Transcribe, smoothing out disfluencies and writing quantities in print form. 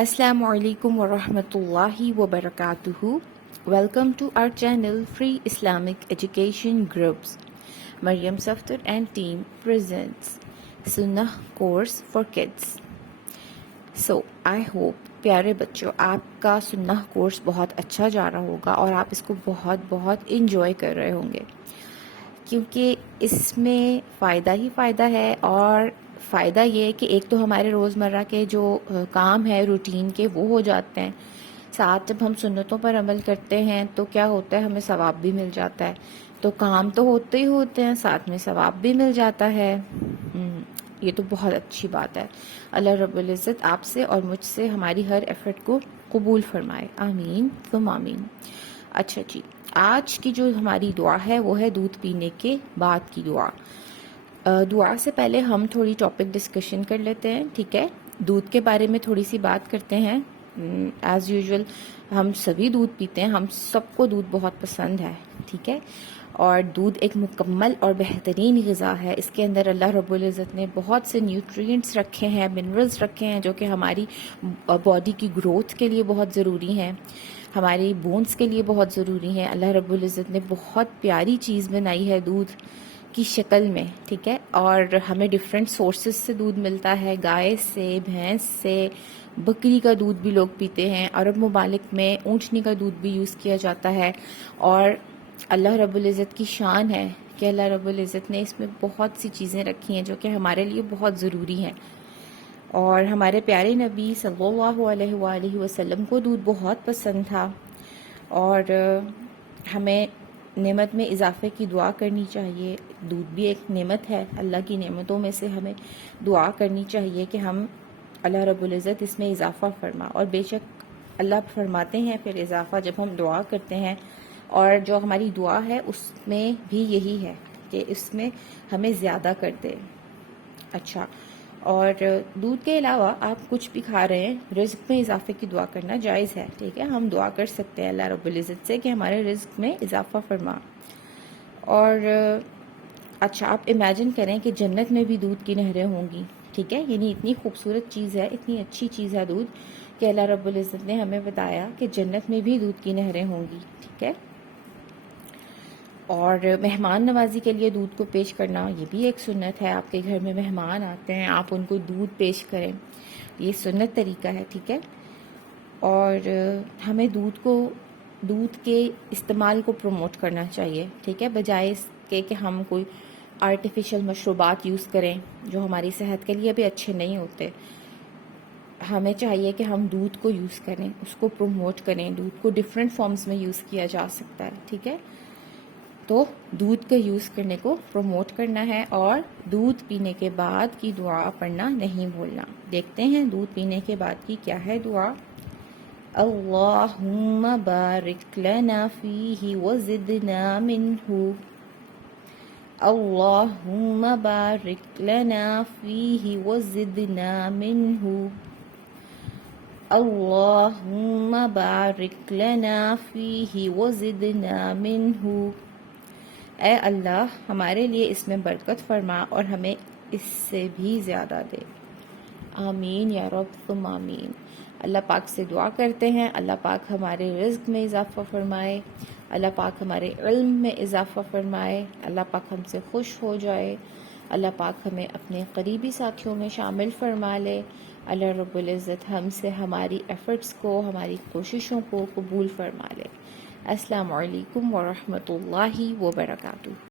Assalamu alaikum wa rahmatullahi wa barakatuhu. Welcome to our channel Free Islamic Education Groups. MariamSafdar and team presents Sunnah course for kids. So I hope प्यारे बच्चों आपका सुन्नह course बहुत अच्छा जा रहा होगा और आप इसको बहुत बहुत इंजॉय कर रहे होंगे, क्योंकि इसमें फ़ायदा ही फ़ायदा है। और फ़ायदा ये है कि एक तो हमारे रोज़मर्रा के जो काम है रूटीन के वो हो जाते हैं, साथ जब हम सुन्नतों पर अमल करते हैं तो क्या होता है, हमें सवाब भी मिल जाता है। तो काम तो होते ही होते हैं, साथ में सवाब भी मिल जाता है। ये तो बहुत अच्छी बात है। अल्लाह रब्बुल इज़्ज़त आपसे और मुझसे हमारी हर एफ़र्ट को कबूल फरमाए, आमीन तुम आमीन। अच्छा जी, आज की जो हमारी दुआ है वो है दूध पीने के बाद की दुआ। दुआ से पहले हम थोड़ी टॉपिक डिस्कशन कर लेते हैं, ठीक है। दूध के बारे में थोड़ी सी बात करते हैं। एज़ यूजुअल हम सभी दूध पीते हैं, हम सबको दूध बहुत पसंद है, ठीक है। और दूध एक मुकम्मल और बेहतरीन ग़िज़ा है। इसके अंदर अल्लाह रब्बुल इज़्ज़त ने बहुत से न्यूट्रिएंट्स रखे हैं, मिनरल्स रखे हैं, जो कि हमारी बॉडी की ग्रोथ के लिए बहुत ज़रूरी हैं, हमारी बोन्स के लिए बहुत ज़रूरी हैं। अल्लाह रब्बुल इज़्ज़त ने बहुत प्यारी चीज़ बनाई है दूध की शक्ल में, ठीक है। और हमें डिफरेंट सोर्सेज से दूध मिलता है, गाय से, भैंस से, बकरी का दूध भी लोग पीते हैं। अरब ममालिक में ऊँटनी का दूध भी यूज़ किया जाता है। और अल्लाह रब्बुल इज़्ज़त की शान है कि अल्लाह रब्बुल इज़्ज़त ने इसमें बहुत सी चीज़ें रखी हैं जो कि हमारे लिए बहुत ज़रूरी हैं। और हमारे प्यारे नबी सल्लल्लाहु अलैहि वसल्लम को दूध बहुत पसंद था। और हमें नेमत में इजाफे की दुआ करनी चाहिए। दूध भी एक नेमत है, अल्लाह की नेमतों में से हमें दुआ करनी चाहिए कि हम अल्लाह रब्बुल इज़्ज़त इसमें इजाफ़ा फरमा। और बेशक अल्लाह फरमाते हैं फिर इजाफ़ा जब हम दुआ करते हैं। और जो हमारी दुआ है उसमें भी यही है कि इसमें हमें ज़्यादा कर दे। अच्छा, और दूध के अलावा आप कुछ भी खा रहे हैं, रिज़्क़ में इजाफे की दुआ करना जायज़ है, ठीक है। हम दुआ कर सकते हैं अल्लाह रब्बुल इज़्ज़त से कि हमारे रिज़्क़ में इजाफा फरमा। और अच्छा, आप इमेजिन करें कि जन्नत में भी दूध की नहरें होंगी, ठीक है। यानी इतनी खूबसूरत चीज़ है, इतनी अच्छी चीज़ है दूध कि अल्लाह रब्बुल इज़्ज़त ने हमें बताया कि जन्नत में भी दूध की नहरें होंगी, ठीक है। और मेहमान नवाजी के लिए दूध को पेश करना ये भी एक सुन्नत है। आपके घर में मेहमान आते हैं, आप उनको दूध पेश करें, ये सुन्नत तरीका है, ठीक है। और हमें दूध के इस्तेमाल को प्रमोट करना चाहिए, ठीक है, बजाय इसके कि हम कोई आर्टिफिशियल मशरूबात यूज़ करें जो हमारी सेहत के लिए भी अच्छे नहीं होते। हमें चाहिए कि हम दूध को यूज़ करें, उसको प्रमोट करें। दूध को डिफरेंट फॉर्म्स में यूज़ किया जा सकता है, ठीक है। तो दूध का यूज़ करने को प्रमोट करना है। और दूध पीने के बाद की दुआ पढ़ना नहीं भूलना। देखते हैं दूध पीने के बाद की क्या है दुआ। अल्लाहुम्मा बारिक लना फीही वज़िदना मिन्हु। अल्लाहुम्मा बारिक लना फीही वज़िदना मिन्हु। अल्लाहुम्मा बारिक लना फीही वज़िदना मिन्हु। ऐ अल्लाह हमारे लिए इसमें बरकत फरमा और हमें इससे भी ज़्यादा दे, आमीन या रब तुम आमीन। अल्लाह पाक से दुआ करते हैं, अल्लाह पाक हमारे रिज़्क़ में इजाफ़ा फरमाए, अल्लाह पाक हमारे इल्म में इजाफ़ा फरमाए, अल्लाह पाक हमसे खुश हो जाए, अल्लाह पाक हमें अपने करीबी साथियों में शामिल फरमा ले। अल्लाह रब्बुल इज़्ज़त हमसे हमारी एफ़र्ट्स को, हमारी कोशिशों को कबूल फरमा ले। अस्सलामु अलैकुम व रहमतुल्लाहि व बरकातुहू।